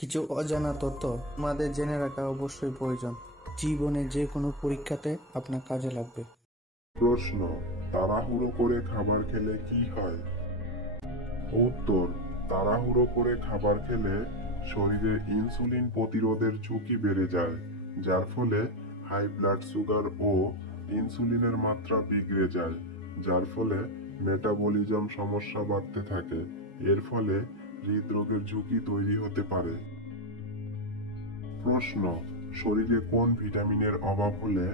কিছু অজানা তথ্য আমাদের জেনে রাখা অবশ্যই প্রয়োজন। জীবনে যে কোনো পরীক্ষাতে আপনার কাজে লাগবে। প্রশ্ন, তাড়াহুড়ো করে খাবার খেলে কি হয়? উত্তর, তাড়াহুড়ো করে খাবার খেলে শরীরে ইনসুলিন প্রতিরোধের ঝুঁকি বেড়ে যায়, যার ফলে হাই ব্লাড সুগার ও ইনসুলিনের মাত্রা বিগড়ে যায়, যার ফলে মেটাবলিজম সমস্যা বাড়তে থাকে। এর ফলে হৃদরোগের ঝুঁকি তৈরি হতে পারে। প্রশ্ন, শরীরে কোন ভিটামিনের অভাব হলে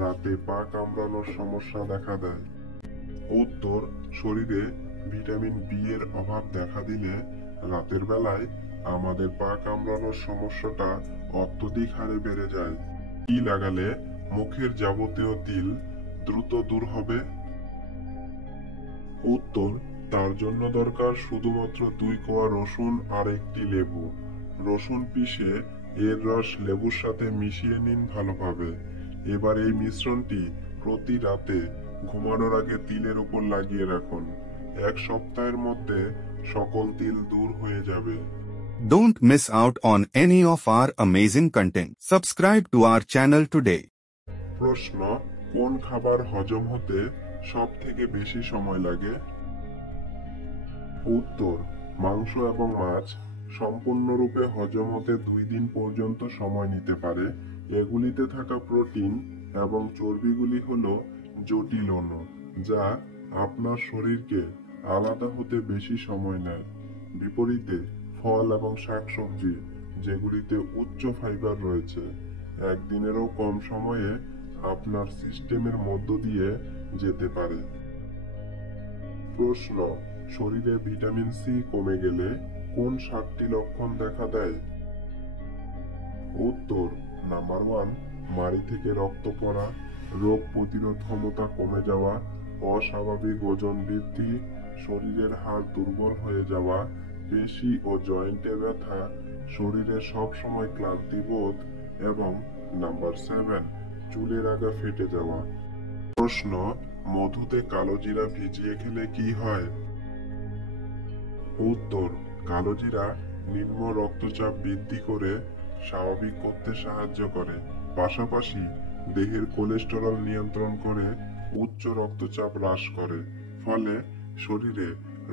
রাতে পা কামড়ানোর সমস্যা দেখা দেয়? উত্তর, শরীরে ভিটামিন বি এর অভাব দেখা দিলে রাতের বেলায় আমাদের পা কামড়ানোর সমস্যাটা অত্যধিক হারে বেড়ে যায়। কি লাগালে মুখের যাবতীয় তিল দ্রুত দূর হবে? উত্তর, তার জন্য দরকার শুধুমাত্র 2 কোয়া রসুন আর একটি লেবু। রসুন পিষে এর রস লেবুর সাথে মিশিয়ে নিন ভালোভাবে। এবার এই মিশ্রণটি প্রতি রাতে ঘুমানোর আগে তিলের উপর লাগিয়ে রাখুন। 1 সপ্তাহের মধ্যে সকল তিল দূর হয়ে যাবে। Don't miss out on any of our amazing content. Subscribe to our channel today. প্রশ্ন, কোন খাবার হজম হতে সব থেকে বেশি সময় লাগে? উত্তর, মাংস এবং মাছ সম্পূর্ণরূপে হজম হতে 2 দিন পর্যন্ত সময় নিতে পারে। এগুলিতে থাকা প্রোটিন এবং চর্বিগুলি হলো জটিল অণু, যা আপনার শরীরকে আলাদা হতে বেশি সময় নেয়। বিপরীতে ফল এবং শাকসবজি, যেগুলিতে উচ্চ ফাইবার রয়েছে, একদিনেরও কম সময়ে আপনার সিস্টেমের মধ্য দিয়ে যেতে পারে। প্রশ্ন, শরীরে ভিটামিন সি কমে গেলে কোন 7টি লক্ষণ দেখা দেয়? উত্তর, নাম্বার 1, মাড়ি থেকে রক্ত পড়া, রোগ প্রতিরোধ ক্ষমতা কমে যাওয়া, অস্বাভাবিক ওজন বৃদ্ধি, শরীরের হাড় দুর্বল হয়ে যাওয়া, পেশি ও জয়েন্টে ব্যথা, শরীরে সবসময় ক্লান্তি বোধ এবং নাম্বার 7, চুলের আগা ফেটে যাওয়া। প্রশ্ন, মধুতে কালোজিরা ভিজিয়ে খেলে কি হয়? উত্তর, কালোজিরা নিম্ন রক্তচাপ বৃদ্ধি করে স্বাভাবিক করতে সাহায্য করে, পাশাপাশি দেহের কোলেস্টেরল নিয়ন্ত্রণ করে উচ্চ রক্তচাপ হ্রাস করে, ফলে শরীরে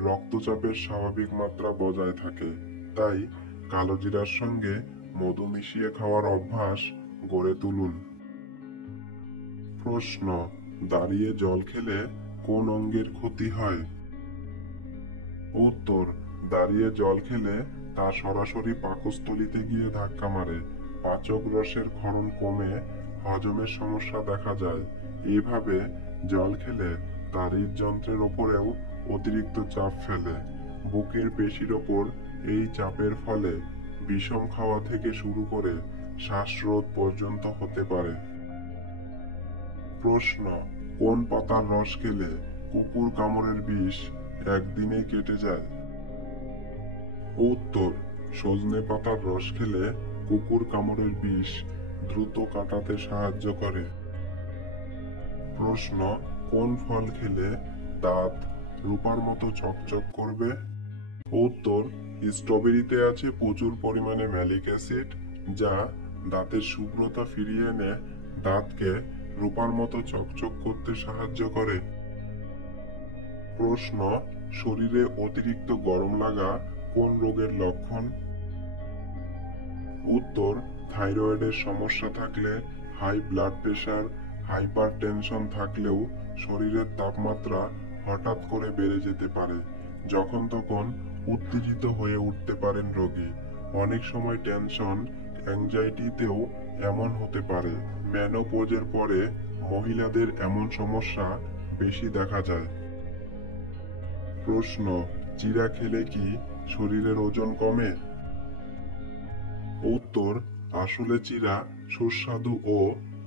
রক্তচাপের স্বাভাবিক মাত্রা বজায় থাকে। তাই কালোজিরার সঙ্গে মধু মিশিয়ে খাওয়ার অভ্যাস গড়ে তুলুন। প্রশ্ন, দাঁড়িয়ে জল খেলে কোন অঙ্গের ক্ষতি হয়? উত্তর, দাঁড়িয়ে জল খেলে তা সরাসরি পাকস্থলীতে গিয়ে ধাক্কা মারে, পাচক রসের ক্ষরণ কমে হজমের সমস্যা দেখা যায়। এইভাবে জল খেলে তা হৃদযন্ত্রের ওপরেও অতিরিক্ত চাপ ফেলে। বুকের পেশির ওপর এই চাপের ফলে বিষম খাওয়া থেকে শুরু করে শ্বাসরোধ পর্যন্ত হতে পারে। প্রশ্ন, কোন পাতার রস খেলে কুকুর কামড়ের বিষ একদিনেই কেটে যায়? উত্তর, সজনে পাতার রস খেলে কুকুর কামড়ের বিষ দ্রুত কাটাতে সাহায্য করে। প্রশ্ন, কোন ফল খেলে দাঁত রূপার মতো চকচক করবে? উত্তর, স্ট্রবেরিতে আছে প্রচুর পরিমাণে ম্যালিক অ্যাসিড, যা দাঁতের শুভ্রতা ফিরিয়ে এনে দাঁতকে রূপার মতো চকচক করতে সাহায্য করে। প্রশ্ন, শরীরে অতিরিক্ত গরম লাগা কোন রোগের লক্ষণ? উত্তর, থাইরয়েডের সমস্যা থাকলে, হাই ব্লাড প্রেশার, হাইপারটেনশন থাকলেও শরীরের তাপমাত্রা হঠাৎ করে বেড়ে যেতে পারে। যখন তখন উত্তেজিত হয়ে উঠতে পারেন রোগী। অনেক সময় টেনশন, অ্যাংজাইটিতেও এমন হতে পারে। মেনোপজের পরে মহিলাদের এমন সমস্যা বেশি দেখা যায়। প্রশ্ন, চিড়া খেলে কি শরীরের ওজন কমে? উত্তর, আসলে চিড়া সুস্বাদু ও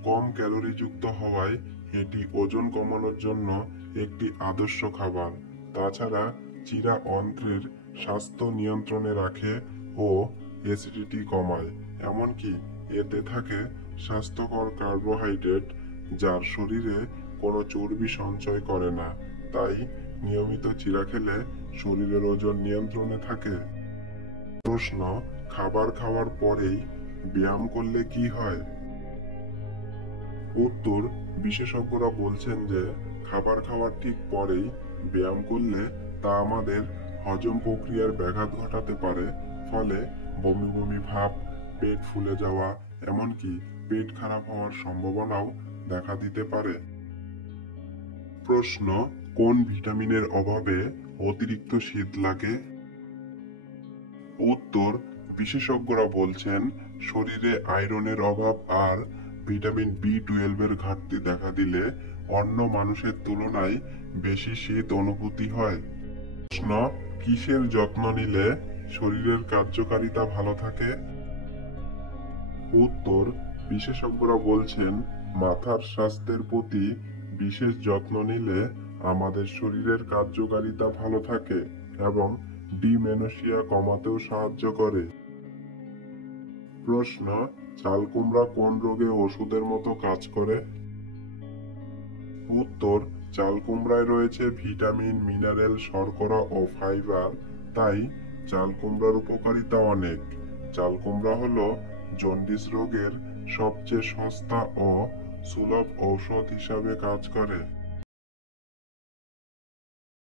কম ক্যালোরিযুক্ত হওয়ায় এটি ওজন কমানোর জন্য একটি আদর্শ খাবার। তাছাড়া চিড়া অন্ত্রের স্বাস্থ্য নিয়ন্ত্রণে রাখে ও অ্যাসিডিটি কমায়, এমনকি এতে থাকে স্বাস্থ্যকর কার্বোহাইড্রেট, যার শরীরে কোনো চর্বি সঞ্চয় করে না। তাই নিয়মিত চিড়া খেলে শরীরের ওজন নিয়ন্ত্রণে থাকে। প্রশ্ন, খাবার খাওয়ার পরেই ব্যায়াম করলে কি হয়? উত্তর, বিশেষজ্ঞরা বলছেন যে খাবার খাওয়ার ঠিক পরেই ব্যায়াম করলে তা আমাদের হজম প্রক্রিয়ার ব্যাঘাত ঘটাতে পারে, ফলে বমি বমি ভাব, পেট ফুলে যাওয়া, এমনকি পেট খারাপ হওয়ার সম্ভাবনাও দেখা দিতে পারে। প্রশ্ন, কোন ভিটামিনের অভাবে অতিরিক্ত শীত লাগে? উত্তর, বিশেষজ্ঞরা বলছেন শরীরে আয়রনের অভাব আর ভিটামিন B12 এর ঘাটতি দেখা দিলে অন্য মানুষের তুলনায় বেশি শীত অনুভূতি হয়। প্রশ্ন, কিসের যত্ন নিলে শরীরের কার্যকারিতা ভালো থাকে? উত্তর, বিশেষজ্ঞরা বলছেন মাথার স্বাস্থ্যের প্রতি বিশেষ যত্ন নিলে আমাদের শরীরের কার্যকারিতা ভালো থাকে এবং ডিমেনশিয়া কমাতেও সাহায্য করে। প্রশ্ন, চাল কুমড়া কোন রোগে ওষুধের মতো কাজ করে? উত্তর, চাল কুমড়ায় রয়েছে ভিটামিন, মিনারেল, শর্করা ও ফাইবার, তাই চাল কুমড়ার উপকারিতা অনেক। চাল কুমড়া হলো জন্ডিস রোগের সবচেয়ে সস্তা ও সুলভ ঔষধ হিসাবে কাজ করে।